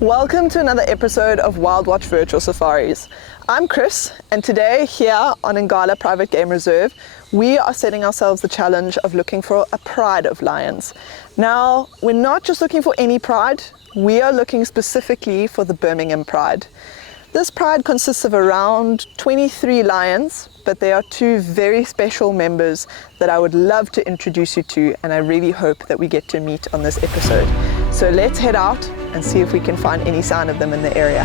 Welcome to another episode of WILDwatch Virtual Safaris. I'm Chris, and today here on Ngala Private Game Reserve, we are setting ourselves the challenge of looking for a pride of lions. Now, we're not just looking for any pride, we are looking specifically for the Birmingham Pride. This pride consists of around 23 lions, but there are two very special members that I would love to introduce you to, and I really hope that we get to meet on this episode. So let's head out and see if we can find any sign of them in the area.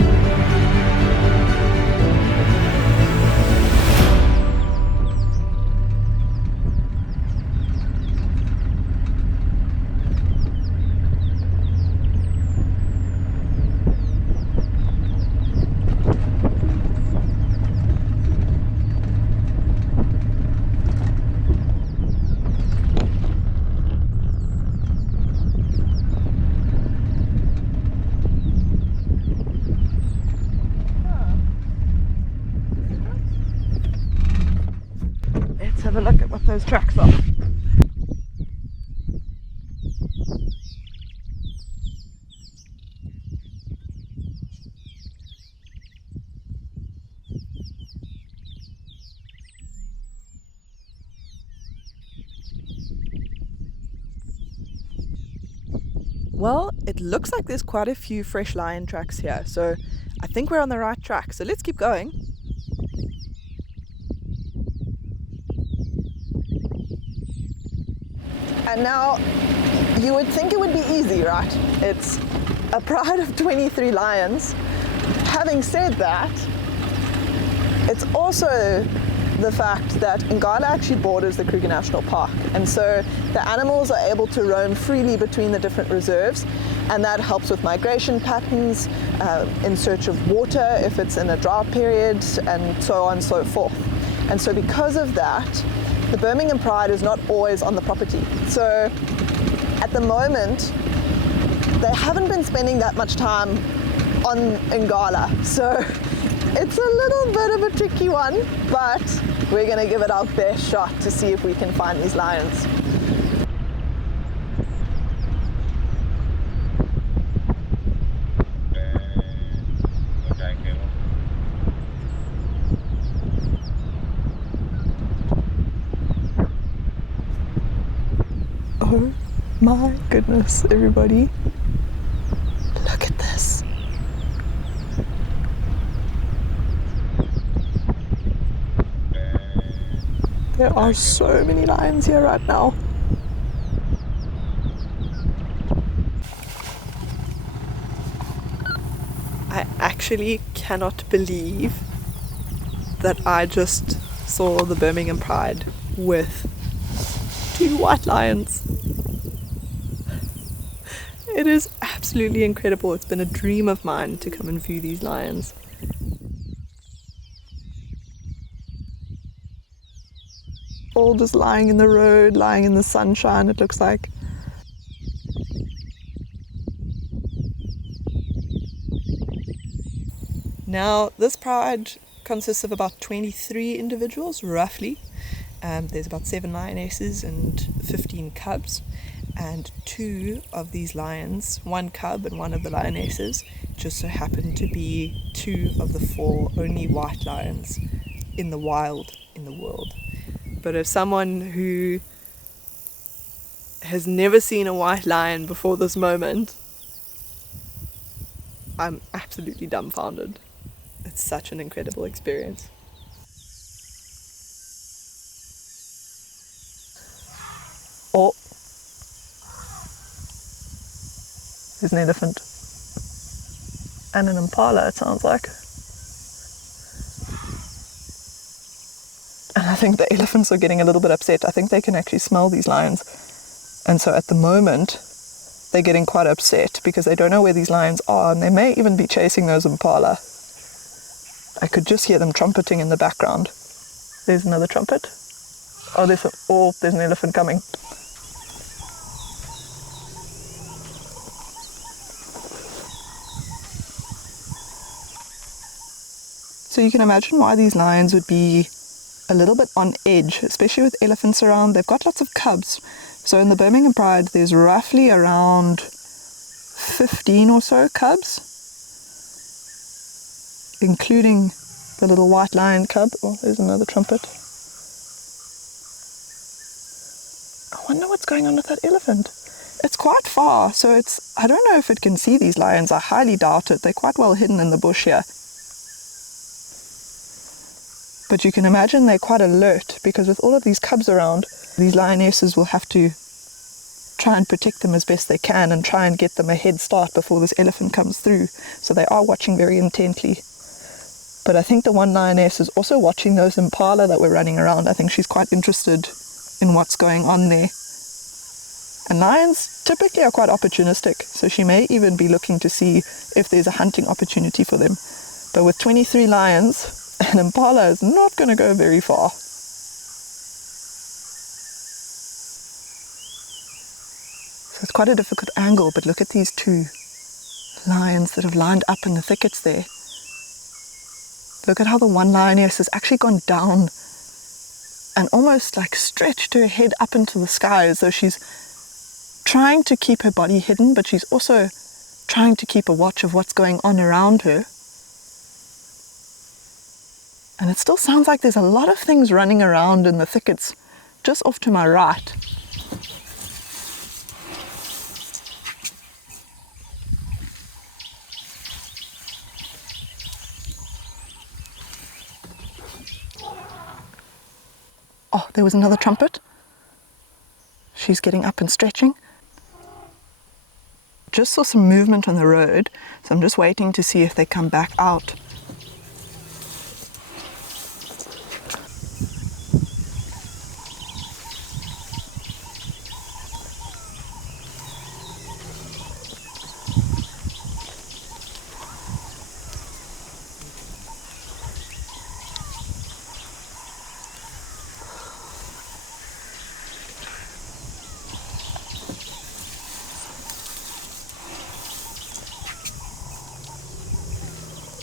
Let's have a look at what those tracks are. Well, it looks like there's quite a few fresh lion tracks here, so I think we're on the right track, so let's keep going. And now, you would think it would be easy, right? It's a pride of 23 lions. Having said that, it's also the fact that Ngala actually borders the Kruger National Park, and so the animals are able to roam freely between the different reserves, and that helps with migration patterns, in search of water if it's in a drought period, and so on and so forth. And so because of that, the Birmingham Pride is not always on the property. So at the moment, they haven't been spending that much time on Ngala. So it's a little bit of a tricky one, but we're gonna give it our best shot to see if we can find these lions. Oh my goodness, everybody. Look at this. There are so many lions here right now. I actually cannot believe that I just saw the Birmingham Pride with 2 white lions. It is absolutely incredible. It's been a dream of mine to come and view these lions. All just lying in the road, lying in the sunshine, it looks like. Now, this pride consists of about 23 individuals, roughly. There's about 7 lionesses and 15 cubs, and 2 of these lions, 1 cub and 1 of the lionesses, just so happen to be 2 of the 4 only white lions in the wild in the world. But as someone who has never seen a white lion before this moment, I'm absolutely dumbfounded. It's such an incredible experience. Oh, there's an elephant and an impala, it sounds like. And I think the elephants are getting a little bit upset. I think they can actually smell these lions, and so at the moment they're getting quite upset because they don't know where these lions are, and they may even be chasing those impala. I could just hear them trumpeting in the background. There's another trumpet. Oh, there's an elephant coming. So you can imagine why these lions would be a little bit on edge, especially with elephants around. They've got lots of cubs. So in the Birmingham Pride, there's roughly around 15 or so cubs. including the little white lion cub. Oh, there's another trumpet. I wonder what's going on with that elephant. It's quite far, so I don't know if it can see these lions. I highly doubt it. They're quite well hidden in the bush here. But you can imagine they're quite alert, because with all of these cubs around, these lionesses will have to try and protect them as best they can and try and get them a head start before this elephant comes through. So they are watching very intently. But I think the one lioness is also watching those impala that were running around. I think she's quite interested in what's going on there. And lions typically are quite opportunistic, so she may even be looking to see if there's a hunting opportunity for them. But with 23 lions, an impala is not going to go very far. So it's quite a difficult angle, but look at these two lions that have lined up in the thickets there. Look at how the one lioness has actually gone down and almost like stretched her head up into the sky, as though she's trying to keep her body hidden, but she's also trying to keep a watch of what's going on around her. And it still sounds like there's a lot of things running around in the thickets just off to my right. Oh, there was another trumpet. She's getting up and stretching. Just saw some movement on the road, so I'm just waiting to see if they come back out.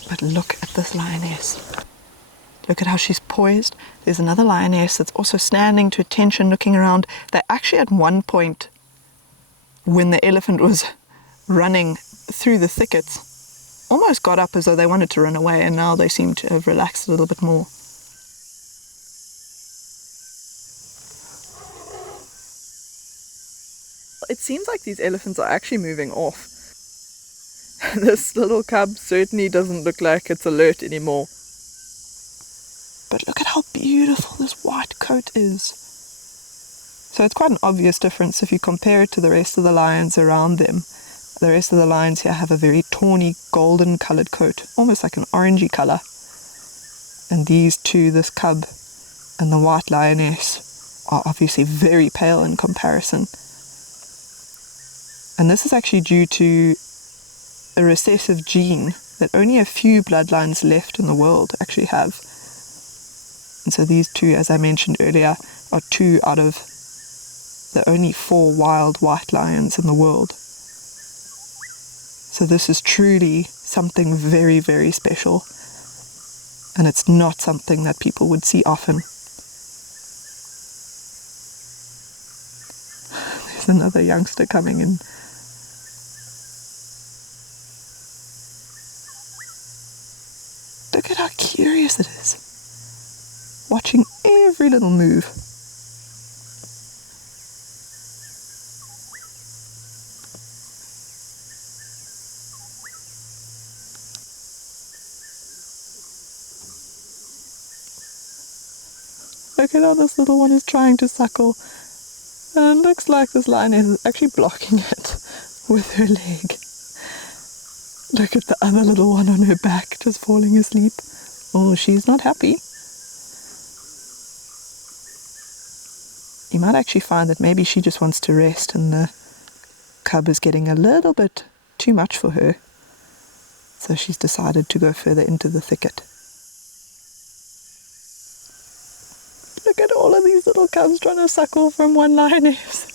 But look at this lioness. Look at how she's poised. There's another lioness that's also standing to attention, looking around. They actually at one point, when the elephant was running through the thickets, almost got up as though they wanted to run away, and now they seem to have relaxed a little bit more. It seems like these elephants are actually moving off. This little cub certainly doesn't look like it's alert anymore. But look at how beautiful this white coat is. So it's quite an obvious difference if you compare it to the rest of the lions around them. The rest of the lions here have a very tawny golden coloured coat, almost like an orangey colour. And these two, this cub and the white lioness, are obviously very pale in comparison. And this is actually due to a recessive gene that only a few bloodlines left in the world actually have. And so these two, as I mentioned earlier, are 2 out of the only 4 wild white lions in the world. So this is truly something very, very special. And it's not something that people would see often. There's another youngster coming in. Look at how curious it is, watching every little move. Look at how this little one is trying to suckle, and it looks like this lioness is actually blocking it with her leg. Look at the other little one on her back, just falling asleep. Oh, she's not happy. You might actually find that maybe she just wants to rest and the cub is getting a little bit too much for her. So she's decided to go further into the thicket. Look at all of these little cubs trying to suckle from one lioness.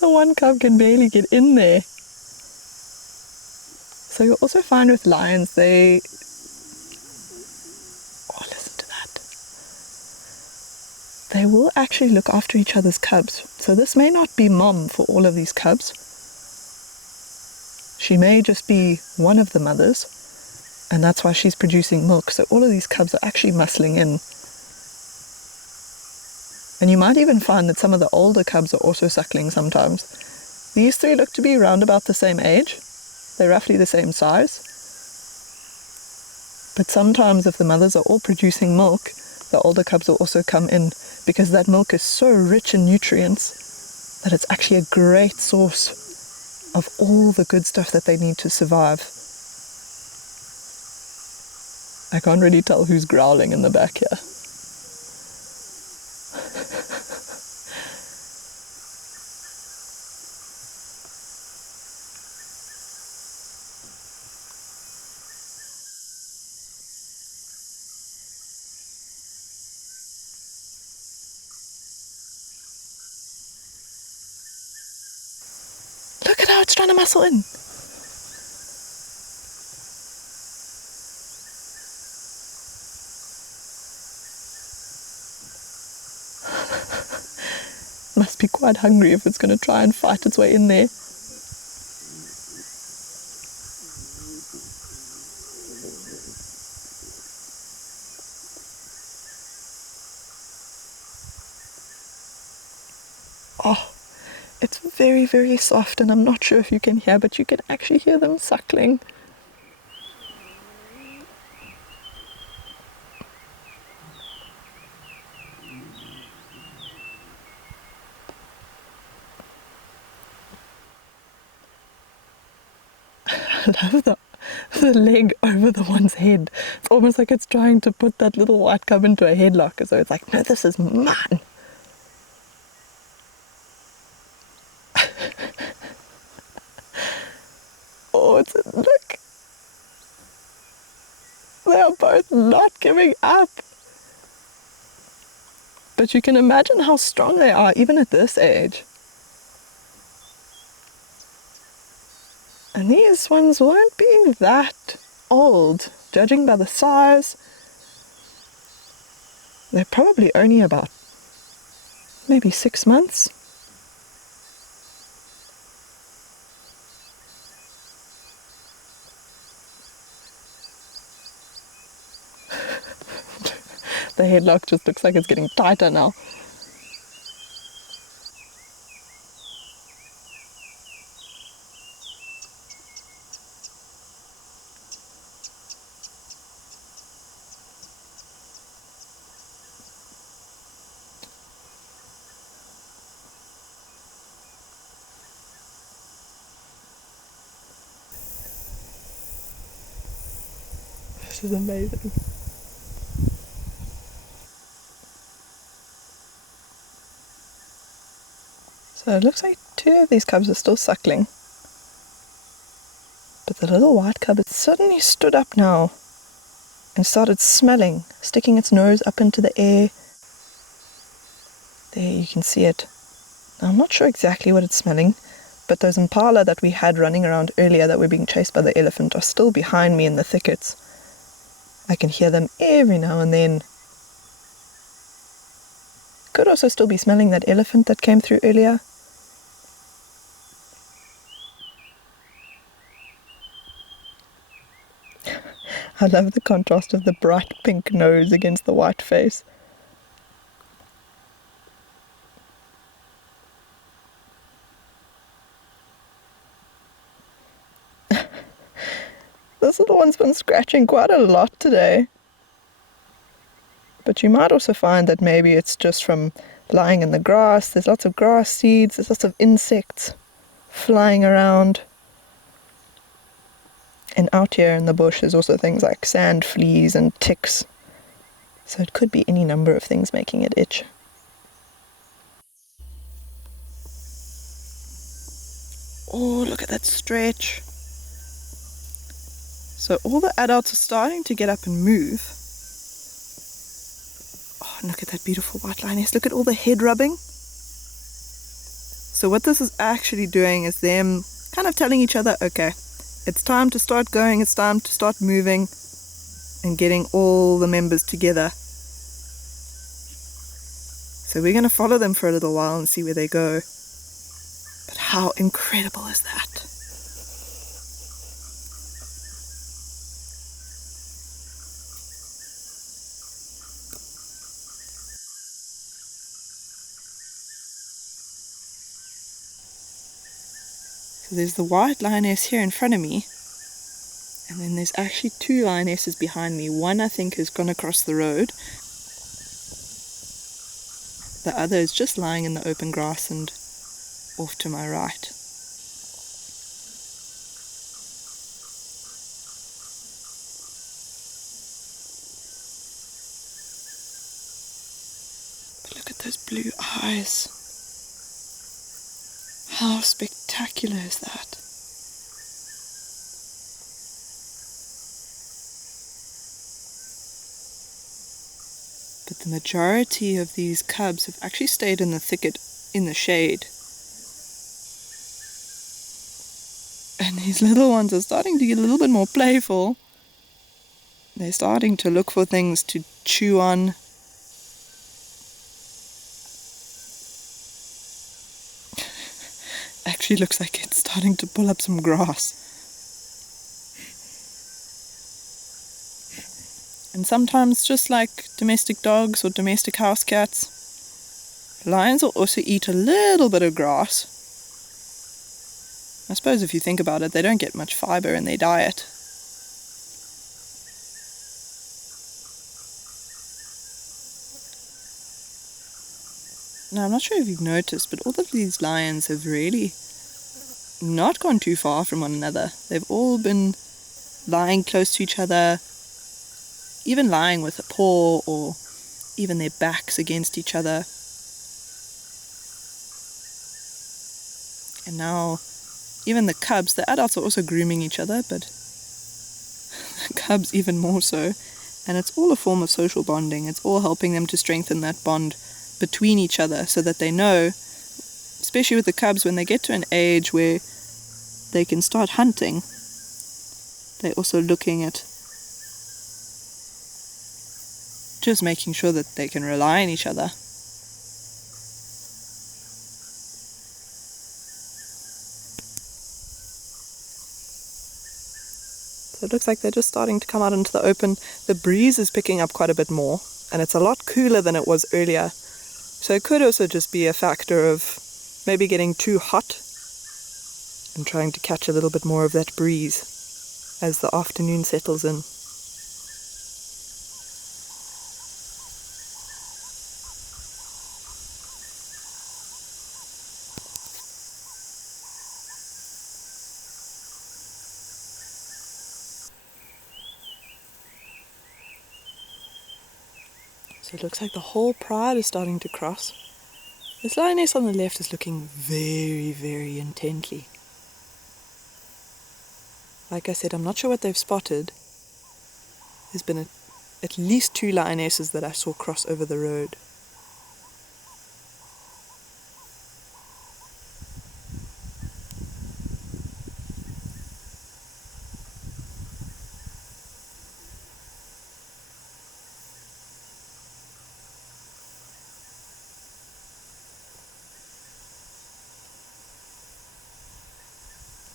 The one cub can barely get in there. So you'll also find with lions, listen to that. They will actually look after each other's cubs. So this may not be mom for all of these cubs. She may just be one of the mothers, And that's why she's producing milk. So all of these cubs are actually muscling in. And you might even find that some of the older cubs are also suckling sometimes. These three look to be around about the same age. They're roughly the same size. But sometimes if the mothers are all producing milk, the older cubs will also come in, because that milk is so rich in nutrients that it's actually a great source of all the good stuff that they need to survive. I can't really tell who's growling in the back here. Look at how it's trying to muscle in. Must be quite hungry if it's going to try and fight its way in there. Oh, it's very, very soft, and I'm not sure if you can hear, but you can actually hear them suckling. I love the leg over the one's head. It's almost like it's trying to put that little white cub into a headlock, so it's like, no, this is mine. Oh, look. They are both not giving up. But you can imagine how strong they are, even at this age. And these ones won't be that old, judging by the size. They're probably only about maybe 6 months. The headlock just looks like it's getting tighter now. This is amazing. So it looks like 2 of these cubs are still suckling. But the little white cub has suddenly stood up now and started smelling, sticking its nose up into the air. There you can see it. Now, I'm not sure exactly what it's smelling, but those impala that we had running around earlier that were being chased by the elephant are still behind me in the thickets. I can hear them every now and then. Could also still be smelling that elephant that came through earlier. I love the contrast of the bright pink nose against the white face. This little one's been scratching quite a lot today. But you might also find that maybe it's just from lying in the grass. There's lots of grass seeds, there's lots of insects flying around. And out here in the bush there's also things like sand fleas and ticks. So it could be any number of things making it itch. Oh, look at that stretch. So all the adults are starting to get up and move. Oh, and look at that beautiful white lioness. Look at all the head rubbing. So what this is actually doing is them kind of telling each other, okay, it's time to start going, it's time to start moving and getting all the members together. So we're going to follow them for a little while and see where they go. But how incredible is that? So there's the white lioness here in front of me, and then there's actually two lionesses behind me. One I think has gone across the road. The other is just lying in the open grass and off to my right. But look at those blue eyes. How spectacular is that? But the majority of these cubs have actually stayed in the thicket in the shade. And these little ones are starting to get a little bit more playful. They're starting to look for things to chew on. Actually looks like it's starting to pull up some grass. And sometimes, just like domestic dogs or domestic house cats, lions will also eat a little bit of grass. I suppose if you think about it, they don't get much fiber in their diet. Now, I'm not sure if you've noticed, but all of these lions have really not gone too far from one another. They've all been lying close to each other, even lying with a paw or even their backs against each other. And now even the cubs, the adults are also grooming each other, but the cubs even more so. And it's all a form of social bonding. It's all helping them to strengthen that bond between each other so that they know, especially with the cubs, when they get to an age where they can start hunting, they're also looking at just making sure that they can rely on each other. So it looks like they're just starting to come out into the open. The breeze is picking up quite a bit more, and it's a lot cooler than it was earlier. So it could also just be a factor of maybe getting too hot and trying to catch a little bit more of that breeze as the afternoon settles in. So it looks like the whole pride is starting to cross. This lioness on the left is looking very, very intently. Like I said, I'm not sure what they've spotted. There's been at least two lionesses that I saw cross over the road.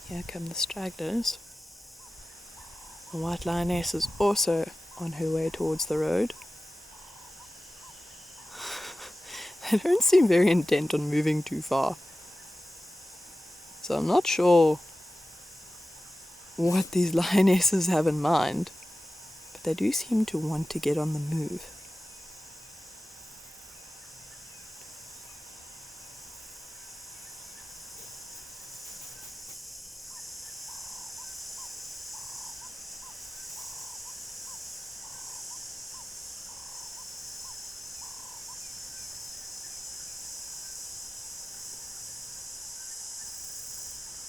Here come the stragglers. The white lioness is also on her way towards the road. They don't seem very intent on moving too far. So I'm not sure what these lionesses have in mind, but they do seem to want to get on the move.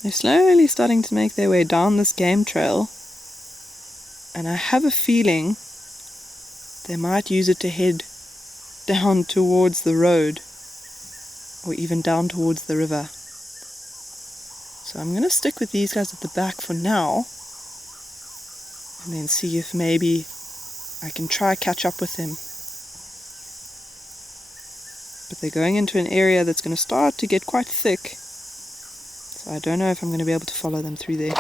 They're slowly starting to make their way down this game trail, and I have a feeling they might use it to head down towards the road, or even down towards the river. So I'm going to stick with these guys at the back for now, and then see if maybe I can try catch up with them. But they're going into an area that's going to start to get quite thick. So I don't know if I'm going to be able to follow them through there.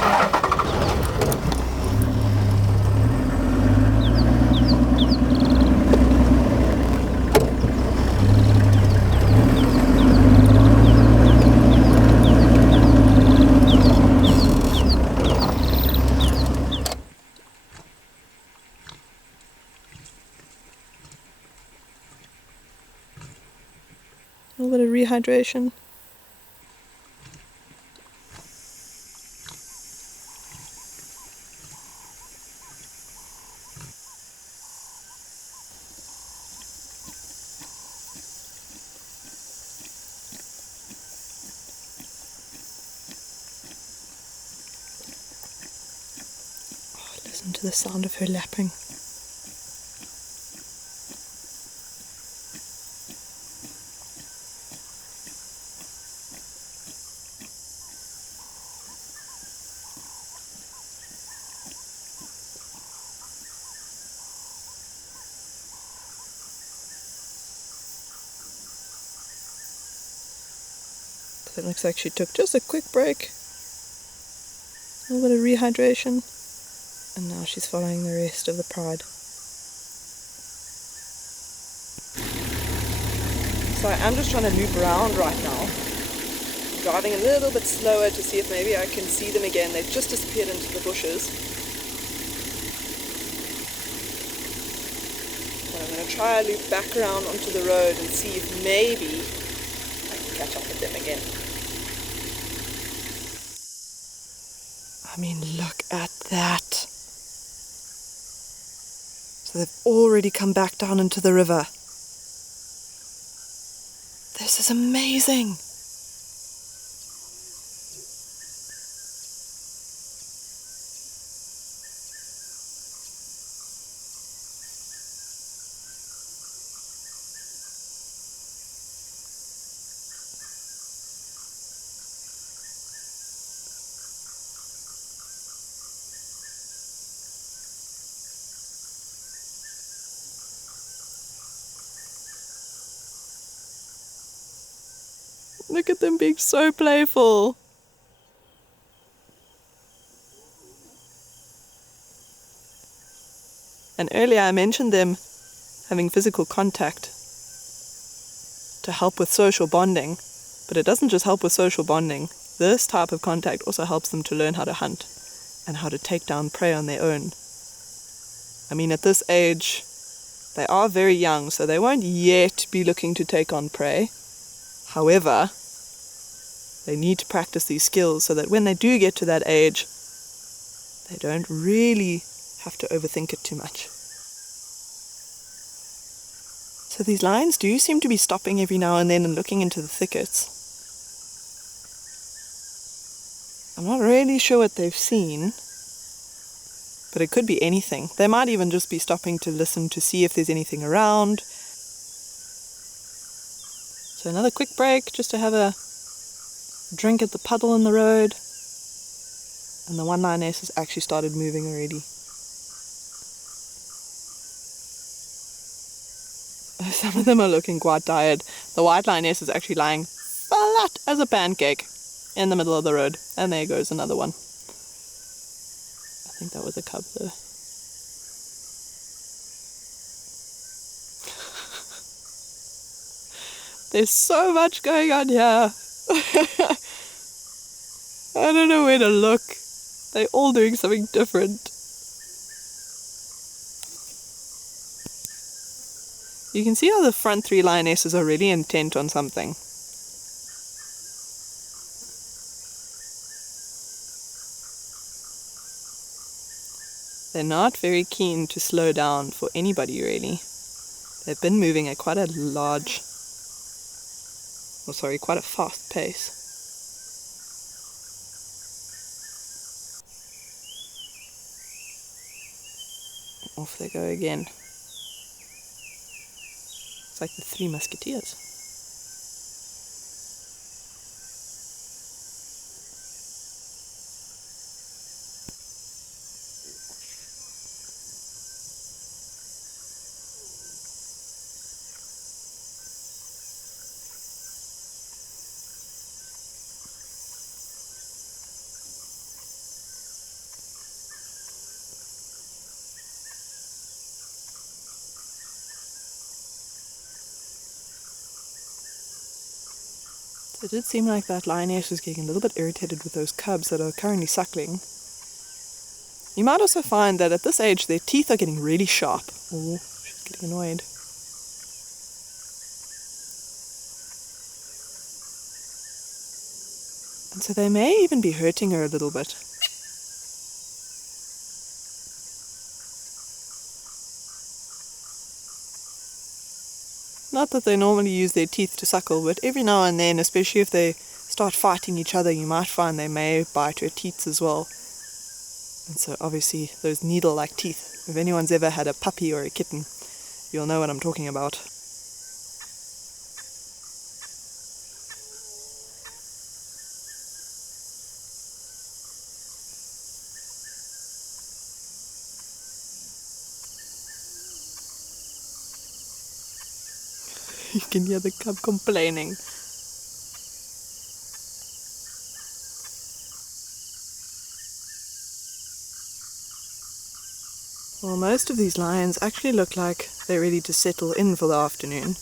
rehydration. Listen to the sound of her lapping. It looks like she took just a quick break. A little bit of rehydration. And now she's following the rest of the pride. So I am just trying to loop around right now. I'm driving a little bit slower to see if maybe I can see them again. They've just disappeared into the bushes. But I'm going to try a loop back around onto the road and see if maybe I can catch up with them again. I mean, look at that. So they've already come back down into the river. This is amazing. Look at them being so playful. And earlier I mentioned them having physical contact to help with social bonding. But it doesn't just help with social bonding. This type of contact also helps them to learn how to hunt and how to take down prey on their own. I mean, at this age, they are very young, so they won't yet be looking to take on prey. However, they need to practice these skills so that when they do get to that age, they don't really have to overthink it too much. So these lions do seem to be stopping every now and then and looking into the thickets. I'm not really sure what they've seen, but it could be anything. They might even just be stopping to listen to see if there's anything around. So another quick break just to have a drink at the puddle in the road. And the one lioness has actually started moving already. Some of them are looking quite tired. The white lioness is actually lying flat as a pancake in the middle of the road. And there goes another one. I think that was a cub though. There's so much going on here. I don't know where to look. They're all doing something different. You can see how the front three lionesses are really intent on something. They're not very keen to slow down for anybody really. They've been moving at quite a quite a fast pace. Off they go again. It's like the Three Musketeers. It did seem like that lioness was getting a little bit irritated with those cubs that are currently suckling. You might also find that at this age their teeth are getting really sharp. Oh, she's getting annoyed. And so they may even be hurting her a little bit. Not that they normally use their teeth to suckle, but every now and then, especially if they start fighting each other, you might find they may bite her teats as well. And so obviously those needle-like teeth. If anyone's ever had a puppy or a kitten, you'll know what I'm talking about. You can hear the cub complaining. Well, most of these lions actually look like they're ready to settle in for the afternoon.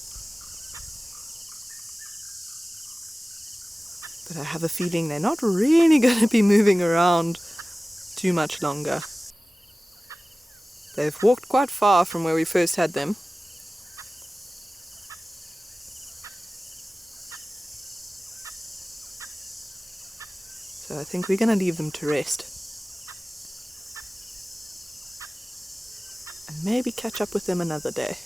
But I have a feeling they're not really going to be moving around too much longer. They've walked quite far from where we first had them. So I think we're going to leave them to rest. And maybe catch up with them another day.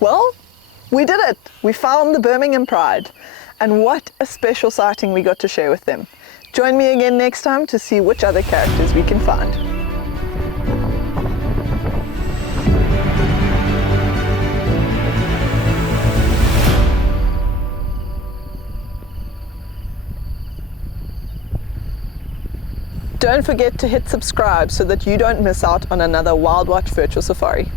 Well, we did it! We found the Birmingham Pride, and what a special sighting we got to share with them. Join me again next time to see which other characters we can find. Don't forget to hit subscribe so that you don't miss out on another WILDwatch virtual safari.